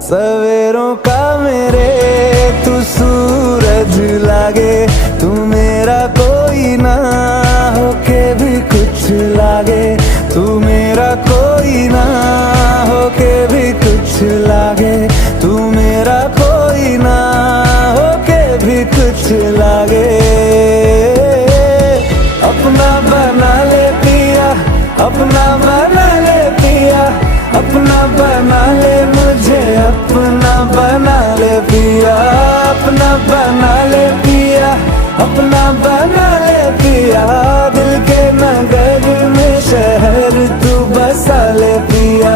सवेरों का मेरे तू सूरज लागे, तू मेरा कोई ना होके भी कुछ लागे, तू मेरा कोई ना होके भी कुछ लागे, तू मेरा कोई ना होके भी कुछ लागे। अपना बना ले पिया, अपना बना ले पिया, अपना बना ले मुझे, अपना बना ले पिया, अपना बना ले पिया, अपना बना ले पिया। दिल के नगर में शहर तू बसा ले पिया।